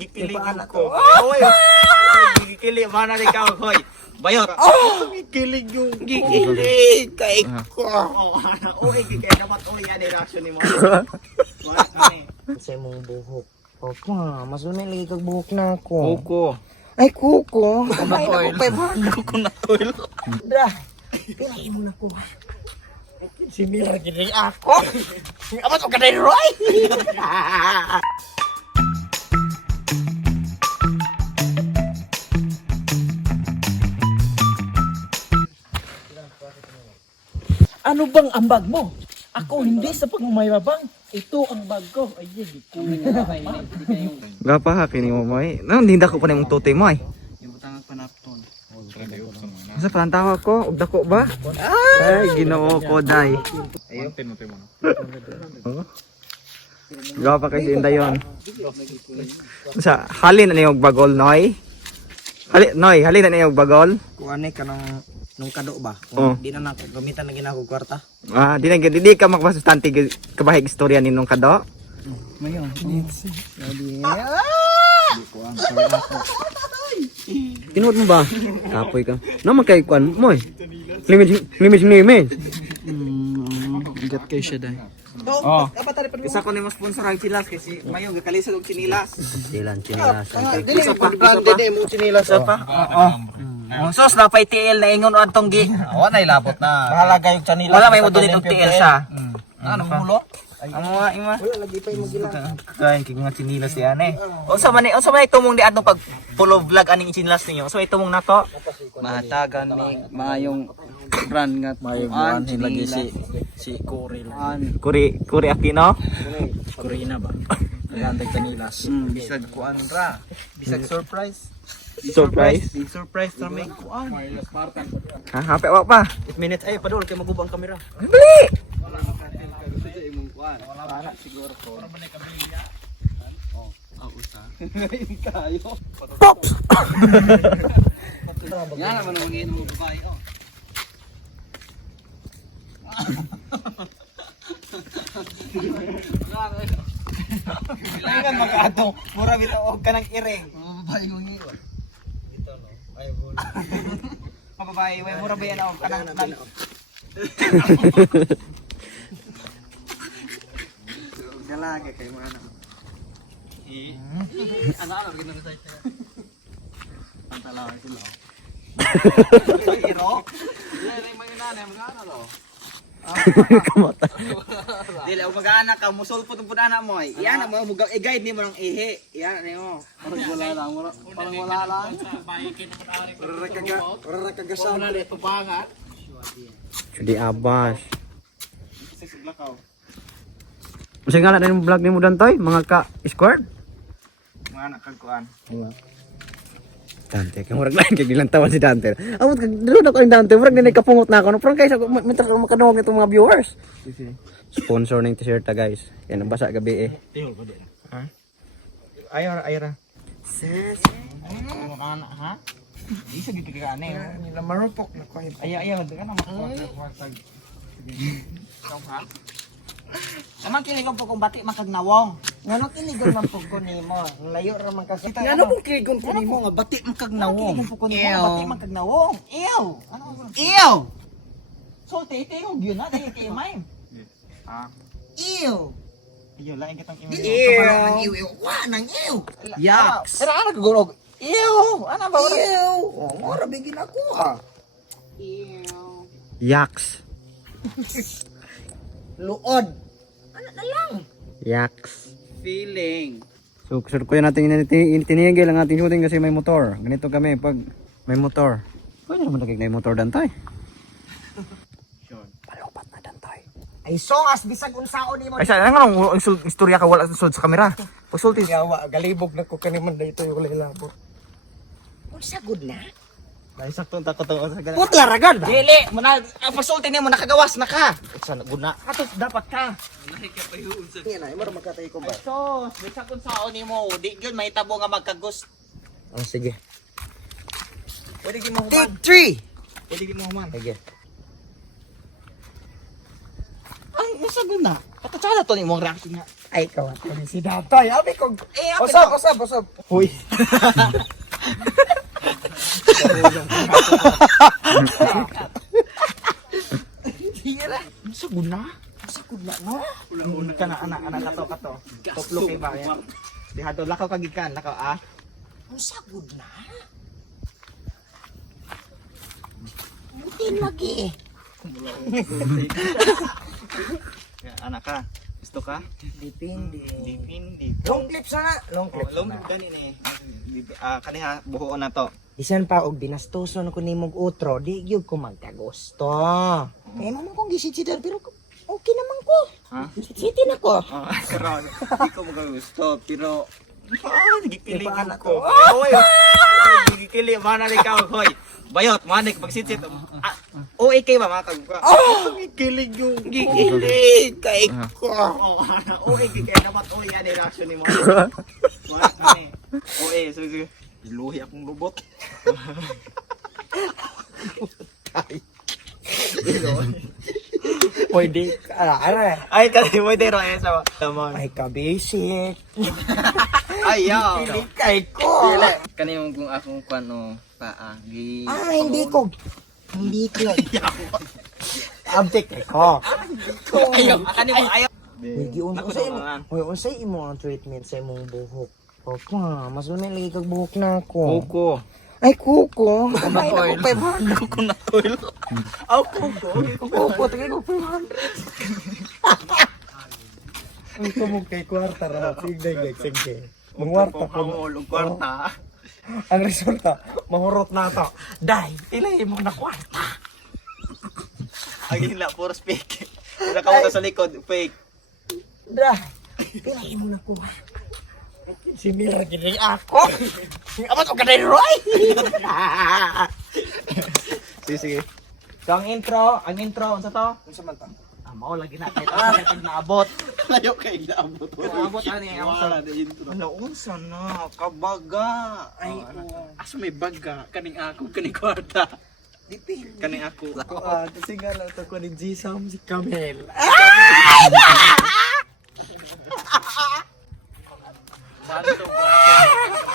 gikilig ko. Oy. Gikilig mana ni ka hoy. Bayot. Gikilig yung gikilig kay ko. Oy, kay dapat oy yan reaction ni mo. Sa mong buhok. Opa, masunay lagi kag buhok na ako. Kuko. Ay, kuko. Ay, ko na oil. Dra. Pinahin mo na ko. Similar gini ako. Amat ka na Roy. Ano bang ambag mo? Ako hindi sa pagmamayabang. Ito ang bag ko. Ay, ko. Gapa ha kini mo moy. Nang hindi ko pa na imong tutoy mo ay. Yung butang panapton. Sa palantaw ko, og dako ba? Ay, Ginoo ko day. Ayun, tinote mo. Gapa kay indayon. Sa halin na yung bagol noy. Halin na yung bagol. Kuane ka nung kado ba? Oh. Di na nako gamitan na ginako kwarta. Ah, di ka makapasustante kabahig istorya ninong kado. Mayon. Tinuod mo ba? Kapoy ka. Naman kay kwan mo eh. Limit. Bigat kay siya dai. Oh. Isa ko ni mo sponsor ang chilas kasi mayong gakalisod og chinilas. Chinilas. Dili pa branded mo chinilas pa. Ang sos na pay TL na ingon antong gi. Awa na ilabot na. Mahalaga yung chanilas. Wala may mudunit og TL sa. Ano mulo? Ang mga ima. Wala lagi pa mo gila. Kain kay mga chinilas yan eh. Unsa man tumong di atong pag full of vlog aning chinilas ninyo. So itumong nato. Matagan ni mayong brand nga mayong brand lagi si Coril. Kuri Aquino. Corina ba? Nagantay kanilas. Bisag kuan ra. Bisag surprise. Surprise. Di surprise ra may kuan. Ha, hape wa pa. 8 minutes ay padol kay magubang kamera. Bili. Wala siguro ko. Para man kabilia. Usa. Kayo. Pops. Yan naman ang ngin mo babae oh. Kailangan mag-ato. Mura bitaw og kanang ireng. Babae mo ni. Ito no. Ay bol. Mababae, way mura ba yan og kanang Galage kay mo ana. Ano ginagawa sa ito? Pantalawan sila. iro. Yan may nanay mga ano do. Kamata. Dili og mag-anak ka musulpot ang pudana mo. Iyan mo i-guide nimo ng ihi. Iyan nimo. Parang wala lang, parang wala lang. Rarakagasam na dito pangat. Di abas. Six blackout. Kasi nga na yung vlog ni mo dantoy, mga ka-squared. Mga anak kag kuan. Dante, kay murag lang kay gilang tawan si Dante. Amot kag dilo na ko ang Dante, murag dinay kapungot na ako. No, parang kaysa makadungog itong mga viewers. Sponsor ng t-shirt ta guys. Yan ang basa gabi eh. Tihol ko din. Ha? Ayra. Ano anak ha? Isa gid ka ani. Nila marupok na ko. Ayaw, di ka na makakwartag. Ikaw ha? Naman kinigon po kung bati makagnawong. Ngano kinigon man pug ko nimo? Layo ra man kasi. Ngano pong kinigon ko nimo nga bati man kag nawong? Kinigon po kung bati makagnawong. Ew! Ew! So, titiyong yun na, dahil kayo main. Ha? Ew. Iyo, lain kitang imo. Nang ew. Wa nang ew. Yaks! Pero ano kagulog? Ew! Ano ba? Ew. Oh, ora bigin ako ha. Ew! Yaks. Luod. Ano na lang? Yaks. Feeling. So, kuya natin tinigil ang ating shooting kasi may motor. Ganito kami pag may motor. Pwede naman nagig na yung motor dantay. Palopat na dantay. Ay songas bisag unsaon nimo. Ay sa ang istorya ka wala sulod sa kamera. Pagsulti. Yawa galibog na ko kaniman dito yung labor. Unsa good na? Dahil saktong takot ako sa ganun. Putla ragad. Dili! Ang pasulti niya mo, nakagawas na ka! Sa guna. Katos, dapat ka! Yan ay mara makatay ko ba? Sos, bisa kung saon ni mo, di yun may tabo nga magkagust. Oh sige. Pwede mo human. Take 3. Pwede mo human. Sige. Ang usagon na. Katatsala to ni mong reaction nga. Ay, kawat ko ni si Datoy. Abi ko. Usap. Huy. Hira. Sagud na, no? Ulang-ulang ka na, anak, kato. Tuplo kay ba yan? Dihado, lakaw kagikan, lakaw ah. Ang sagud na. Buti lagi. Anak ka, gusto ka? Depende. Dipindi. Long clip sana. Long clip Long sana. kanin eh. Kaniha, buhoon na to. Bisan pa og binastuson ko nimog utro, di gyud ko magkagusto. Eh mo kong gisit-sitar pero okay naman ko. Ha? Sitin ako. Pero hindi ko magagusto, pero nagikilig Ipaana ko. to. Oy, nagikilig, mana rin ka, hoy. Bayot, manik, pagsit-sit. OA kayo ba, mga kagwa? Nagikilig yung gikilig kay ko. OA kayo, dapat OA yan, reaction ni mo. OA, sige. Iluhi akong robot. Pwede ano Ay, kasi mo dero eh sa naman. ay ka basic. Ay, yaw. Pili kay ko. Kaniyong kung akong kwano paa. Hindi ko. Object kay ko. Ayaw, kaniyong ayaw. Hindi unsay imo. Hoy, unsay imo ang treatment sa imong buhok? Opa, mas lumay lagi kag buhok na ako. Kuko. Ay, kuko. Abay Oil. na ko 500. Kuko na oil. Aw, kuko. Kuko, tagay ko 500. Ang tumog kay kwarta ra. Sige. Mangwarta ko. Ang kwarta. Ang resulta, mahurot na to. Dai, ilay mo na kwarta. Ang hila, puro fake. Wala ka sa likod, fake. Dai, ilay mo na kwarta. Si Mira gini ako. Amat ko kanay Roy. Sige. So, ang intro, unsa to? Unsa man ta? Mao lagi na kahit pag naabot. Layo kay naabot. Naabot ani ang sa intro. Ano unsa na kabaga. Ay, Aso may baga kaning ako kaning kwarta. dipil. Kaning ako. Kasi nga lang to ko ni Jisam si Kamel.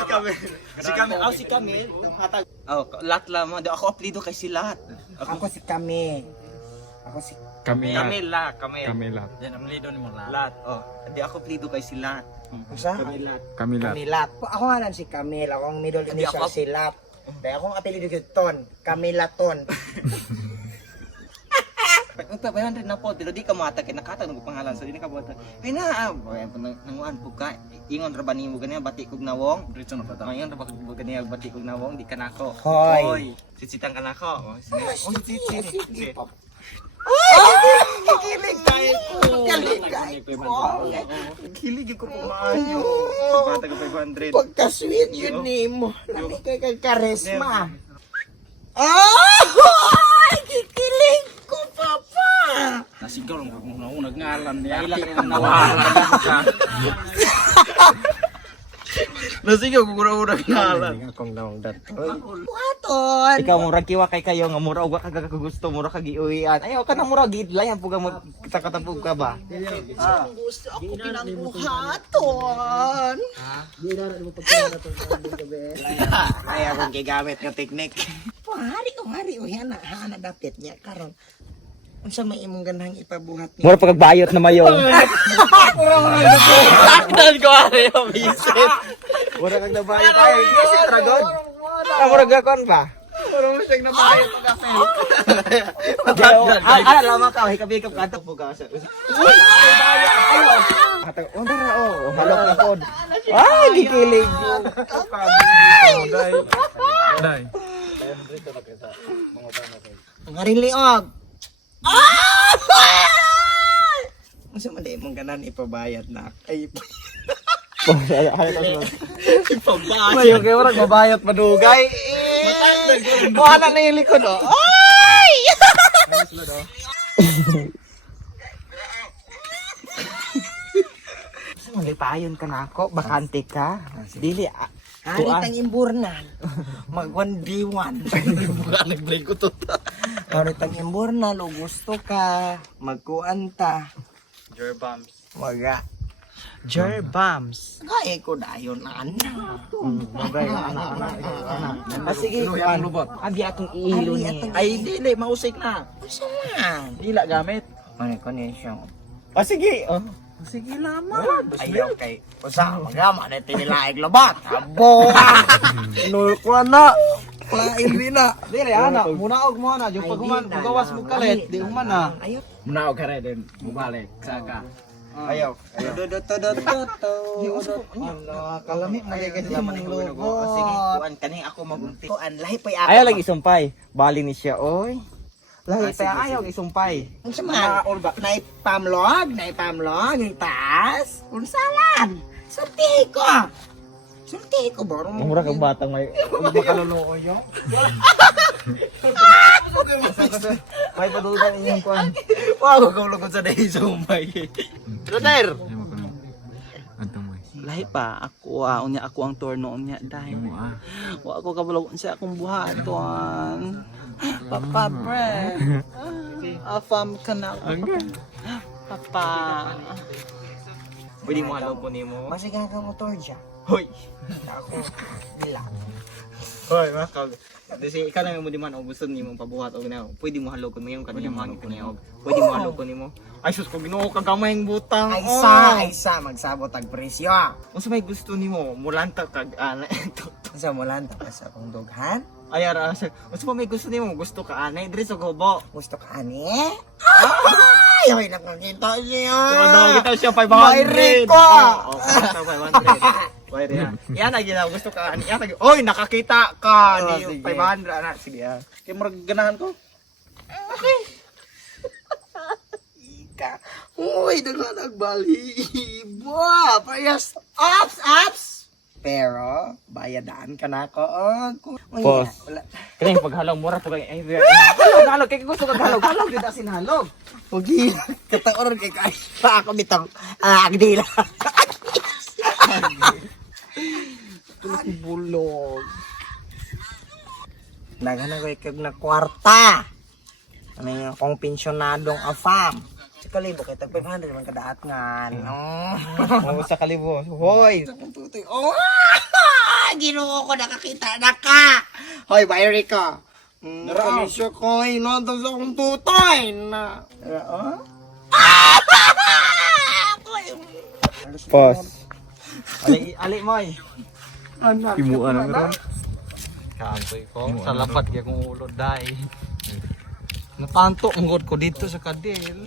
Si Kamel. Si Kamel. Hatag. Oh, lat lang mo. Ako apelido kay si Lat. Ako si Kame. Ako si Camila. Yan ang lido ni mo la. Lat. Oh, di ako apelido kay si Lat. Usa? Lat. Kamilat. Kamilat. Ako nga lang si Kamel. Ako ang middle initial si Lat. Dahil akong apelido ko Ton. Kamilaton. Unta 500 na po, pero di ka matag kay nakatag ng pangalan so di na ka buhat. Ay na, boy, nanguan po ka. Ingon ra ba nimo ganiya bati kog nawong? Dito na pa ta. Ngayon ra ba kog ganiya bati kog nawong di ka nako. Hoy. Sitsitang ka nako. Oh, sige. Sige. Kilig tayo ko. Kilig ko po maayo. Patag 500. Pagka-sweet yun ni mo. Lami kay kay karesma. Kikilig ko, Papa. Nasigaw lang kung naunag ngalan niya. Ilang Ati ang ang nawalan. nawalan. Nasigaw ko ura ngalan. Akong nawang dat. Buhaton. Ikaw mura kiwa kay kayo nga mura og ka gusto mura ka giuwian. Ayaw ka na mura gidlayan pug mag katatapog ka ba? Gusto ako pinangbuhaton. Ay akong gigamit nga teknik. Hari o yan na dapit niya karon. Unsa may imong gandang ipabuhat niya? Mura pagbayot na mayon. Sakdan ko ari bisit. Mura kang nabayot ay. Kasi dragon. Mura gakon ba? Mura mo siyang nabayad pag kape. Lama ka hikabikap ka to pug asa. Hatag onda ra oh. Halok na pod. Ay, gikilig. Day. Ngarin liog. Unsa man di imong ganan ipabayad na? Ay, Mayo kay mura mabayot madugay. wala na yung likod oh. Malipayon ka na ako, bakante ka. Dili, Arit ang imbornal. Mag 1v1. Nag-blade ko to. Arit ang imbornal, o gusto ka, magkuanta. Your bumps. Waga. Gerbams. Kaya ko dayon na Bagay, anak. Sige, kuan. Abi atong iilo ni. Ay, dili, mausik na. Saan? Dila gamit. Ano ko ni siya? Sige, oh. Sige lamang. Ayaw kay usa magama na tinilaig labat. Abo. Inul ko na. Lain din na. Dili, anak. Munaog mo na. Yung pag gawas mo kalit, di human na. Ayaw. Munaog ka rin din. Bumalik. Saka. Ayaw. Kalami mo kasi mo ning logo. Sige, kuan kani ako magumpi. Kuan lahi pay ako. Ayaw lagi isumpay. Bali ni siya, oy. Lahi sige, pa ayaw isumpay. Unsa man? Naipamlog, yung taas. Unsalan? Sulti ko. Sulti ko baro mo. Mura kang batang may makaloloko yo. May padulgan inyong kuan. Wow, kaulog sa dahi sumay. Brother. Lahi pa ako unya ako ang turno unya dahil. Wa ako kabulog sa akong buhaton. Papa bre. Afam ka na. Papa. Pwede mo halog ko nimo. Masigang ka motor dyan. Hoy. Ako. Bila. Hoy, makag. Kasi ikaw na mo di man og gusto nimo pabuhat og na. Pwede mo halog ko mayon kanina mangit ko niya og. Pwede mo halog ko nimo. Ay sus ko Ginoo kag gamayng butang. Ay sa magsabot ang presyo. Unsa may gusto nimo? Mulanta kag ana. Sa mulan tapos akong dughan. Ay ara sir. Unsa pa may gusto nimo? Gusto ka anay diri sa gobo. Gusto ka ani? Ay, ay nakakita siya. Daw kita siya 500. May Rico! Oh, 500. Wait yan. Yan na ginaw gusto ka ani. Yan oy nakakita ka ni 500 ana. Sige ah. Kaya murag ganahan ko. Ika. Uy, nagbalibo. Payas. Ops. Pero, bayadaan ka na ako. Pos. Kaya paghalaw mura to kay halog kay gusto ka halog gid asin halog. Pugi. Kataoron kay kay. Pa ako bitang agdila. Bulog. Nagana ko kag na kwarta. Ano yung akong pensyonadong afam. Sa kalibo kay tag 500 man kadaat ngan. Oo, sa kalibo. Hoy! Tutoy. Oh! Ginoo ko nakakita na ka. Hoy, bayari ka. Namisyo ko, inonto sa akong tutoy na. Pos. Ali moy. Himuan ang ron. Kaantoy ko. Sa lapat kaya kong ulo dai. Napanto ang god ko dito sa kadil.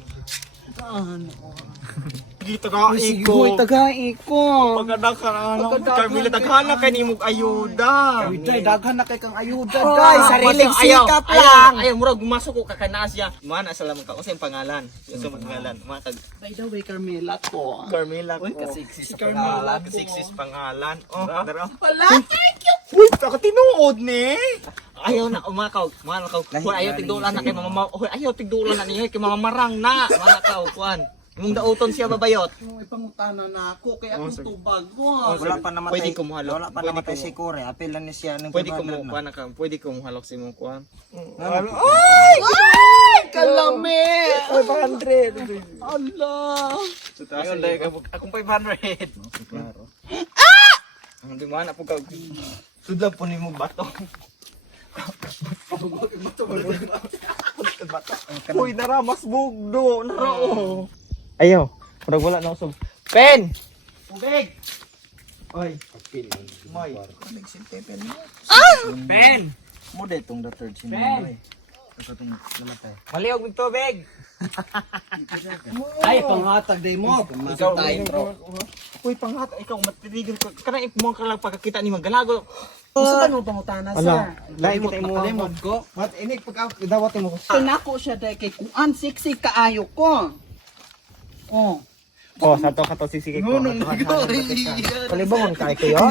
Dito ka iko. tagai ko. Pagada ka na. Carmela daghana kay nimog ayuda. Day, daghan na kay kang ayuda, Day, day. Sariling sikap lang. Ayaw murag gumasok ko kakanas ya. Mana salamat ka usay pangalan. Usa pangalan. Matag By the way, Carmela ko. Carmela ko. Kasiksis Carmela kasiksis pangalan. Oh, dara. Wala, thank you. Uy, taka tinuod ni. Ayaw na umakaw. Manakaw. Hoy, ayaw tigdulan na kay mama. Hoy, ayaw tigdulan na niya kay mamamarang na. Manakaw kuan. Imong dauton siya babayot. May pangutana na ako kay akong sir. tubag ko. Wala pa namatay. Pwede ko muhalok. Wala pa namatay si Kore. Apil lang ni siya ng Pwede ko mo 500 na. kuan ka. Pwede ko muhalok si mong kuan. Ay! Kalami! 500. Allah! Ayun dai ka akong 500. Hindi mo na po ka. Sudlan po nimo bato. Uy, nara mas bugdo, nara oh. Ayaw. Murag wala na usog. Pen! Tubig. Oy. Moy. Pen! Mo de tong the third sin Ben! Ito tong lalapay. Maliog ng tubig! Ay, panghatag day mo. Ikaw tayo. Uy, panghat ikaw matitigil ko. Kana mo ka lang pagkakita ni Magalago. Gusto mo pangutana Ala, lain kita mo. Limod ko. Mat ini pag dawat mo. Tinako siya dahil kay kuan siksi kaayo ko. Oh. Oh, sato ka to sisiki ko. Kalibong kay kayo.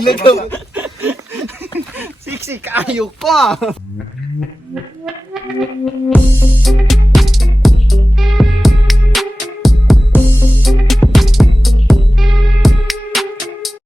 Siksi kaayo ko.